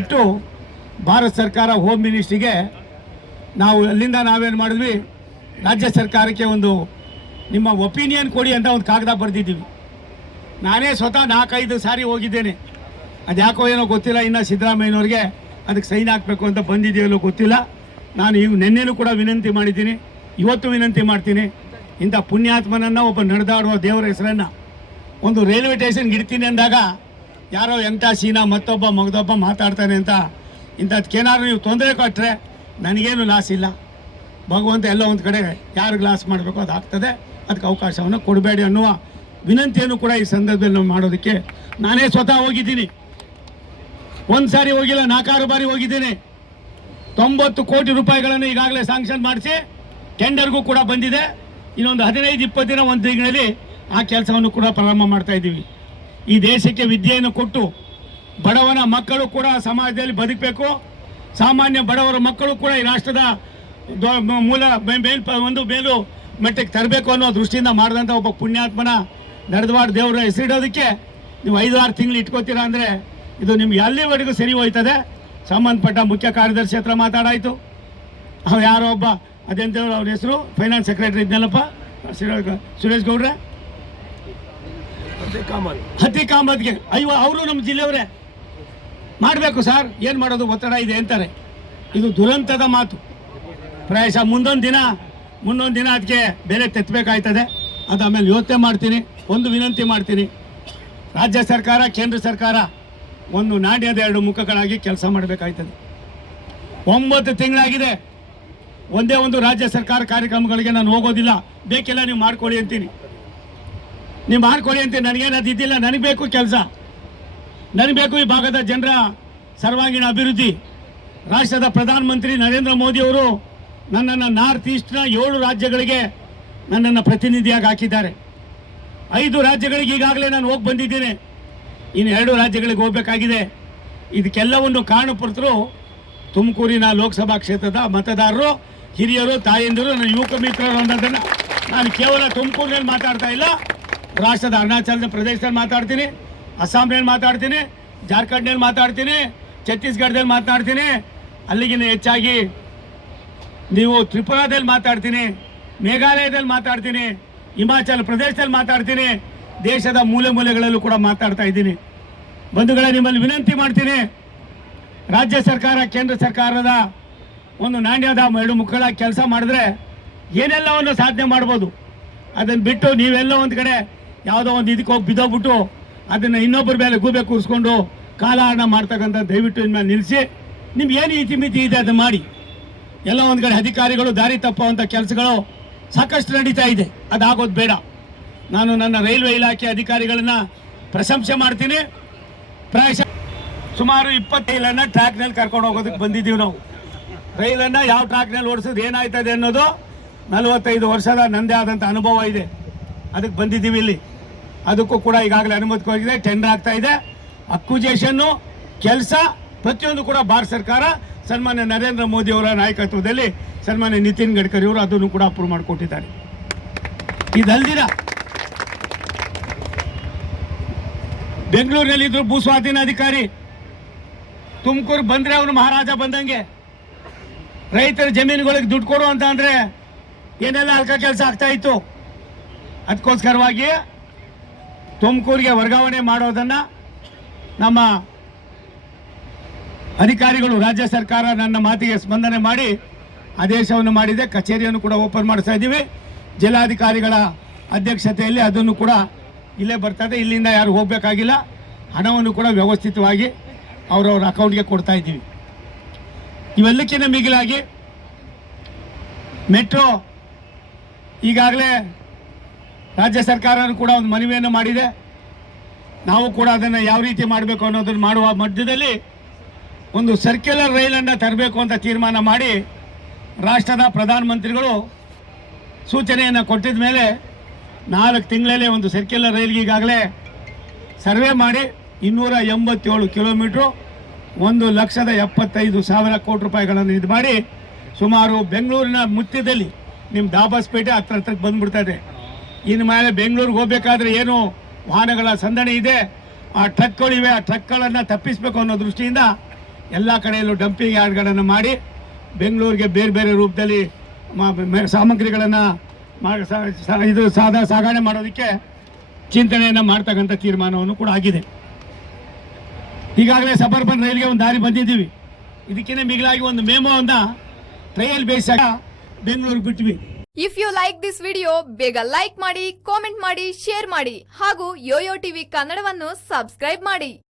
ಇಟ್ಟು ಭಾರತ ಸರ್ಕಾರ ಹೋಮ್ ಮಿನಿಸ್ಟ್ರಿಗೆ ನಾವು ಅಲ್ಲಿಂದ ನಾವೇನು ಮಾಡಿದ್ವಿ, ರಾಜ್ಯ ಸರ್ಕಾರಕ್ಕೆ ಒಂದು ನಿಮ್ಮ ಒಪಿನಿಯನ್ ಕೊಡಿ ಅಂತ ಒಂದು ಕಾಗದ ಬರೆದಿದ್ದೀವಿ. ನಾನೇ ಸ್ವತಃ 4-5 ಸಾರಿ ಹೋಗಿದ್ದೇನೆ. ಅದು ಯಾಕೋ ಏನೋ ಗೊತ್ತಿಲ್ಲ, ಇನ್ನು ಸಿದ್ದರಾಮಯ್ಯನವ್ರಿಗೆ ಅದಕ್ಕೆ ಸೈನ್ ಹಾಕಬೇಕು ಅಂತ ಬಂದಿದೆಯಲ್ಲೋ ಗೊತ್ತಿಲ್ಲ. ನಾನು ಈಗ ನಿನ್ನೆನೂ ಕೂಡ ವಿನಂತಿ ಮಾಡಿದ್ದೀನಿ, ಇವತ್ತು ವಿನಂತಿ ಮಾಡ್ತೀನಿ. ಇಂಥ ಪುಣ್ಯಾತ್ಮನನ್ನು, ಒಬ್ಬ ನಡೆದಾಡುವ ದೇವರ ಹೆಸರನ್ನು ಒಂದು ರೈಲ್ವೆ ಸ್ಟೇಷನ್ಗೆ ಇಡ್ತೀನಿ ಅಂದಾಗ ಯಾರೋ ಎಂಥ ಸೀನಾ ಮತ್ತೊಬ್ಬ ಮಗದೊಬ್ಬ ಮಾತಾಡ್ತಾನೆ ಅಂತ ಇಂಥದ್ಕೇನಾದ್ರು ನೀವು ತೊಂದರೆ ಕೊಟ್ಟರೆ ನನಗೇನು ಲಾಸ್ ಇಲ್ಲ. ಭಗವಂತ ಎಲ್ಲ ಒಂದು ಕಡೆ ಯಾರಿಗೆ ಲಾಸ್ ಮಾಡಬೇಕು ಅದು ಆಗ್ತದೆ, ಅದಕ್ಕೆ ಅವಕಾಶವನ್ನು ಕೊಡಬೇಡಿ ಅನ್ನುವ ವಿನಂತಿಯನ್ನು ಕೂಡ ಈ ಸಂದರ್ಭದಲ್ಲಿ ನಾವು ಮಾಡೋದಕ್ಕೆ ನಾನೇ ಸ್ವತಃ ಹೋಗಿದ್ದೀನಿ. ಒಂದು ಸಾರಿ ಹೋಗಿಲ್ಲ, 4-6 ಬಾರಿ ಹೋಗಿದ್ದೀನಿ. 90 ಕೋಟಿ ರೂಪಾಯಿಗಳನ್ನು ಈಗಾಗಲೇ ಸ್ಯಾಂಕ್ಷನ್ ಮಾಡಿಸಿ ಟೆಂಡರ್ಗೂ ಕೂಡ ಬಂದಿದೆ. ಇನ್ನೊಂದು 15-20 ದಿನ, ಒಂದು ತಿಂಗಳಲ್ಲಿ ಆ ಕೆಲಸವನ್ನು ಕೂಡ ಪ್ರಾರಂಭ ಮಾಡ್ತಾ ಇದ್ದೀವಿ. ಈ ದೇಶಕ್ಕೆ ವಿದ್ಯೆಯನ್ನು ಕೊಟ್ಟು ಬಡವನ ಮಕ್ಕಳು ಕೂಡ ಸಮಾಜದಲ್ಲಿ ಬದುಕಬೇಕು, ಸಾಮಾನ್ಯ ಬಡವರ ಮಕ್ಕಳು ಕೂಡ ಈ ರಾಷ್ಟ್ರದ ಮೂಲ ಒಂದು ಮೇಲು ಮಟ್ಟಕ್ಕೆ ತರಬೇಕು ಅನ್ನೋ ದೃಷ್ಟಿಯಿಂದ ಮಾಡಿದಂಥ ಒಬ್ಬ ಪುಣ್ಯಾತ್ಮನ ನಡೆದವಾಡ ದೇವರ ಹೆಸರಿಡೋದಕ್ಕೆ ನೀವು 5-6 ತಿಂಗಳು ಇಟ್ಕೋತೀರಾ ಅಂದರೆ ಇದು ನಿಮ್ಗೆ ಅಲ್ಲಿವರೆಗೂ ಸರಿ ಹೋಯ್ತದೆ. ಸಂಬಂಧಪಟ್ಟ ಮುಖ್ಯ ಕಾರ್ಯದರ್ಶಿ ಹತ್ರ ಮಾತಾಡಾಯಿತು. ಅವ ಯಾರೋ ಒಬ್ಬ ಅದೇಂತವ್ರು, ಅವ್ರ ಹೆಸರು ಫೈನಾನ್ಸ್ ಸೆಕ್ರೆಟರಿ ಇದ್ನಲ್ಲಪ್ಪ, ಸುರೇಶ್ ಗೌಡ್ರೆ, ಹತ್ತಿ ಕಾಮತ್ಗೆ ಅವರು ನಮ್ಮ ಜಿಲ್ಲೆಯವರೇ ಮಾಡಬೇಕು ಸರ್, ಏನು ಮಾಡೋದು, ಒತ್ತಡ ಇದೆ ಅಂತಾರೆ. ಇದು ದುರಂತದ ಮಾತು. ಪ್ರಾಯಶಃ ಮುಂದೊಂದು ದಿನ ಅದಕ್ಕೆ ಬೇರೆ ತೆತ್ತಬೇಕಾಯ್ತದೆ. ಅದು ಆಮೇಲೆ ಯೋಚನೆ ಮಾಡ್ತೀನಿ. ಒಂದು ವಿನಂತಿ ಮಾಡ್ತೀನಿ, ರಾಜ್ಯ ಸರ್ಕಾರ ಕೇಂದ್ರ ಸರ್ಕಾರ ಒಂದು ನಾಣ್ಯದ 2 ಮುಖಗಳಾಗಿ ಕೆಲಸ ಮಾಡಬೇಕಾಯ್ತದೆ. 9 ತಿಂಗಳಾಗಿದೆ, ಒಂದೇ ಒಂದು ರಾಜ್ಯ ಸರ್ಕಾರ ಕಾರ್ಯಕ್ರಮಗಳಿಗೆ ನಾನು ಹೋಗೋದಿಲ್ಲ. ಬೇಕಿಲ್ಲ ನೀವು ಮಾಡ್ಕೊಳ್ಳಿ ಅಂತೀನಿ, ನೀವು ಮಾಡ್ಕೊಳ್ಳಿ ಅಂತೀನಿ. ನನಗೇನು ಅದು ಇದ್ದಿಲ್ಲ, ನನಗೆ ಬೇಕು ಕೆಲಸ, ನನಗೆ ಬೇಕು ಈ ಭಾಗದ ಜನರ ಸರ್ವಾಂಗೀಣ ಅಭಿವೃದ್ಧಿ. ರಾಷ್ಟ್ರದ ಪ್ರಧಾನಮಂತ್ರಿ ನರೇಂದ್ರ ಮೋದಿಯವರು ನನ್ನನ್ನು ನಾರ್ತ್ ಈಸ್ಟ್ನ 7 ರಾಜ್ಯಗಳಿಗೆ ನನ್ನನ್ನು ಪ್ರತಿನಿಧಿಯಾಗಿ ಹಾಕಿದ್ದಾರೆ. 5 ರಾಜ್ಯಗಳಿಗೆ ಈಗಾಗಲೇ ನಾನು ಹೋಗಿ ಬಂದಿದ್ದೇನೆ, ಇನ್ನು 2 ರಾಜ್ಯಗಳಿಗೆ ಹೋಗಬೇಕಾಗಿದೆ. ಇದಕ್ಕೆಲ್ಲವನ್ನು ಕಾರಣಪುರ್ತರು ತುಮಕೂರಿನ ಲೋಕಸಭಾ ಕ್ಷೇತ್ರದ ಮತದಾರರು, ಹಿರಿಯರು, ತಾಯಂದಿರು, ನನ್ನ ಯುವಕ ಮಿತ್ರರು ಅನ್ನೋದನ್ನು ನಾನು ಕೇವಲ ತುಮಕೂರಿನಲ್ಲಿ ಮಾತಾಡ್ತಾ ಇಲ್ಲ, ರಾಷ್ಟ್ರದ ಅರುಣಾಚಲ ಪ್ರದೇಶದಲ್ಲಿ ಮಾತಾಡ್ತೀನಿ, ಅಸ್ಸಾಂನಲ್ಲಿ ಮಾತಾಡ್ತೀನಿ, ಜಾರ್ಖಂಡ್ನಲ್ಲಿ ಮಾತಾಡ್ತೀನಿ, ಛತ್ತೀಸ್ಗಢದಲ್ಲಿ ಮಾತಾಡ್ತೀನಿ, ಅಲ್ಲಿಗಿನ ಹೆಚ್ಚಾಗಿ ನೀವು ತ್ರಿಪುರಾದಲ್ಲಿ ಮಾತಾಡ್ತೀನಿ, ಮೇಘಾಲಯದಲ್ಲಿ ಮಾತಾಡ್ತೀನಿ, ಹಿಮಾಚಲ ಪ್ರದೇಶದಲ್ಲಿ ಮಾತಾಡ್ತೀನಿ, ದೇಶದ ಮೂಲೆ ಮೂಲೆಗಳಲ್ಲೂ ಕೂಡ ಮಾತಾಡ್ತಾ ಇದ್ದೀನಿ. ಬಂಧುಗಳೇ, ನಿಮ್ಮಲ್ಲಿ ವಿನಂತಿ ಮಾಡ್ತೀನಿ, ರಾಜ್ಯ ಸರ್ಕಾರ ಕೇಂದ್ರ ಸರ್ಕಾರದ ಒಂದು ನಾಣ್ಯದ 2 ಮುಖಗಳ ಕೆಲಸ ಮಾಡಿದ್ರೆ ಏನೆಲ್ಲವನ್ನು ಸಾಧನೆ ಮಾಡ್ಬೋದು. ಅದನ್ನು ಬಿಟ್ಟು ನೀವೆಲ್ಲ ಒಂದು ಕಡೆ ಯಾವುದೋ ಒಂದು ಇದಕ್ಕೆ ಹೋಗಿ ಬಿದ್ದೋಗ್ಬಿಟ್ಟು ಅದನ್ನು ಇನ್ನೊಬ್ಬರ ಮೇಲೆ ಗೂಬೆ ಕೂರಿಸ್ಕೊಂಡು ಕಾಲಹರಣ ಮಾಡ್ತಕ್ಕಂಥ ದಯವಿಟ್ಟು ಇನ್ಮೇಲೆ ನಿಲ್ಲಿಸಿ. ನಿಮ್ಗೆ ಏನು ಇತಿಮಿತಿ ಇದೆ ಅದನ್ನು ಮಾಡಿ. ಎಲ್ಲ ಒಂದು ಕಡೆ ಅಧಿಕಾರಿಗಳು ದಾರಿ ತಪ್ಪುವಂಥ ಕೆಲಸಗಳು ಸಾಕಷ್ಟು ನಡೀತಾ ಇದೆ, ಅದಾಗೋದು ಬೇಡ. ನಾನು ನನ್ನ ರೈಲ್ವೆ ಇಲಾಖೆ ಅಧಿಕಾರಿಗಳನ್ನು ಪ್ರಶಂಸೆ ಮಾಡ್ತೀನಿ. ಪ್ರಾಯಶಃ ಸುಮಾರು 20 ರೈಲನ್ನು ಟ್ರ್ಯಾಕ್ನಲ್ಲಿ ಕರ್ಕೊಂಡು ಹೋಗೋದಕ್ಕೆ ಬಂದಿದ್ದೀವಿ ನಾವು. ರೈಲನ್ನು ಯಾವ ಟ್ರ್ಯಾಕ್ನಲ್ಲಿ ಓಡಿಸೋದು ಏನಾಯ್ತದೆ ಅನ್ನೋದು 45 ವರ್ಷದ ನನ್ನದೇ ಆದಂಥ ಅನುಭವ ಇದೆ, ಅದಕ್ಕೆ ಬಂದಿದ್ದೀವಿ ಇಲ್ಲಿ. ಅದಕ್ಕೂ ಕೂಡ ಈಗಾಗಲೇ ಅನುಮತಿ ಹೋಗಿದೆ, ಟೆಂಡರ್ ಆಗ್ತಾ ಇದೆ. ಅಕ್ವಿಜೇಷನ್ನು ಕೆಲಸ ಪ್ರತಿಯೊಂದು ಕೂಡ ಭಾರತ ಸರ್ಕಾರ ಸನ್ಮಾನ್ಯ ನರೇಂದ್ರ ಮೋದಿ ಅವರ ನಾಯಕತ್ವದಲ್ಲಿ ಸನ್ಮಾನ್ಯ ನಿತಿನ್ ಗಡ್ಕರಿ ಅವರು ಅದನ್ನು ಕೂಡ ಅಪ್ರೂವ್ ಮಾಡಿಕೊಟ್ಟಿದ್ದಾರೆ. ಇದಲ್ದಿರ ಬೆಂಗಳೂರಿನಲ್ಲಿದ್ರು ಭೂ ಸ್ವಾಧೀನ ಅಧಿಕಾರಿ, ತುಮಕೂರು ಬಂದರೆ ಅವನು ಮಹಾರಾಜ ಬಂದಂಗೆ. ರೈತರ ಜಮೀನುಗಳಿಗೆ ದುಡ್ಡು ಕೊಡು ಅಂತ ಅಂದರೆ ಏನೆಲ್ಲ ಅಲ್ಕ ಕೆಲಸ ಆಗ್ತಾ ಇತ್ತು. ಅದಕ್ಕೋಸ್ಕರವಾಗಿ ತುಮಕೂರಿಗೆ ವರ್ಗಾವಣೆ ಮಾಡೋದನ್ನು ನಮ್ಮ ಅಧಿಕಾರಿಗಳು, ರಾಜ್ಯ ಸರ್ಕಾರ ನನ್ನ ಮಾತಿಗೆ ಸ್ಪಂದನೆ ಮಾಡಿ ಆದೇಶವನ್ನು ಮಾಡಿದೆ. ಕಚೇರಿಯನ್ನು ಕೂಡ ಓಪನ್ ಮಾಡಿಸ್ತಾ ಇದ್ದೀವಿ. ಜಿಲ್ಲಾಧಿಕಾರಿಗಳ ಅಧ್ಯಕ್ಷತೆಯಲ್ಲಿ ಅದನ್ನು ಕೂಡ ಇಲ್ಲೇ ಬರ್ತದೆ, ಇಲ್ಲಿಂದ ಯಾರು ಹೋಗಬೇಕಾಗಿಲ್ಲ. ಹಣವನ್ನು ಕೂಡ ವ್ಯವಸ್ಥಿತವಾಗಿ ಅವರವ್ರ ಅಕೌಂಟ್ಗೆ ಕೊಡ್ತಾ ಇದ್ದೀವಿ. ಇವೆಲ್ಲಕ್ಕಿಂತ ಮಿಗಿಲಾಗಿ ಮೆಟ್ರೋ ಈಗಾಗಲೇ ರಾಜ್ಯ ಸರ್ಕಾರನೂ ಕೂಡ ಒಂದು ಮನವಿಯನ್ನು ಮಾಡಿದೆ. ನಾವು ಕೂಡ ಅದನ್ನು ಯಾವ ರೀತಿ ಮಾಡಬೇಕು ಅನ್ನೋದನ್ನು ಮಾಡುವ ಮಧ್ಯದಲ್ಲಿ ಒಂದು ಸರ್ಕ್ಯುಲರ್ ರೈಲನ್ನು ತರಬೇಕು ಅಂತ ತೀರ್ಮಾನ ಮಾಡಿ ರಾಷ್ಟ್ರದ ಪ್ರಧಾನಮಂತ್ರಿಗಳು ಸೂಚನೆಯನ್ನು ಕೊಟ್ಟಿದ ಮೇಲೆ 4 ತಿಂಗಳಲ್ಲೇ ಒಂದು ಸರ್ಕ್ಯುಲರ್ ರೈಲ್ಗೆ ಈಗಾಗಲೇ ಸರ್ವೆ ಮಾಡಿ 287 ಕಿಲೋಮೀಟ್ರು 1,75,000 ಕೋಟಿ ರೂಪಾಯಿಗಳನ್ನು ಇದು ಮಾಡಿ ಸುಮಾರು ಬೆಂಗಳೂರಿನ ಮುತ್ಯದಲ್ಲಿ ನಿಮ್ಮ ದಾಬಾಸ್ಪೇಟೆ ಹತ್ರಕ್ಕೆ ಬಂದುಬಿಡ್ತದೆ. ಇನ್ನು ಮೇಲೆ ಬೆಂಗಳೂರಿಗೆ ಹೋಗಬೇಕಾದ್ರೆ ಏನು ವಾಹನಗಳ ಸಂದಣಿ ಇದೆ, ಆ ಟ್ರಕ್ಗಳಿವೆ, ಆ ಟ್ರಕ್ಗಳನ್ನು ತಪ್ಪಿಸಬೇಕು ಅನ್ನೋ ದೃಷ್ಟಿಯಿಂದ ಎಲ್ಲ ಕಡೆಯಲ್ಲೂ ಡಂಪಿಂಗ್ ಯಾರ್ಡ್ಗಳನ್ನು ಮಾಡಿ ಬೆಂಗಳೂರಿಗೆ ಬೇರೆ ಬೇರೆ ರೂಪದಲ್ಲಿ ಸಾಮಗ್ರಿಗಳನ್ನು ಇದು ಸಾಗಣೆ ಮಾಡೋದಕ್ಕೆ ಚಿಂತನೆಯನ್ನು ಮಾಡ್ತಕ್ಕಂಥ ತೀರ್ಮಾನವನ್ನು ಕೂಡ ಆಗಿದೆ. ಈಗಾಗಲೇ ಸಬರ್ಬನ್ ರೈಲ್ಗೆ ಒಂದು ದಾರಿ ಬಂದಿದ್ದೀವಿ. ಇದಕ್ಕಿಂತ ಮಿಗಿಲಾಗಿ ಒಂದು ಮೆಮೋವನ್ನು ಟ್ರಯಲ್ ಬೇಸಾಗ ಬೆಂಗಳೂರಿಗೆ ಬಿಟ್ವಿ. If you like this video ಬೇಗ ಲೈಕ್ ಮಾಡಿ, ಕಾಮೆಂಟ್ ಮಾಡಿ, ಶೇರ್ ಮಾಡಿ ಹಾಗೂ ಯೋಯೋ ಟಿವಿ ಕನ್ನಡವನ್ನು ಸಬ್ಸ್ಕ್ರೈಬ್ ಮಾಡಿ.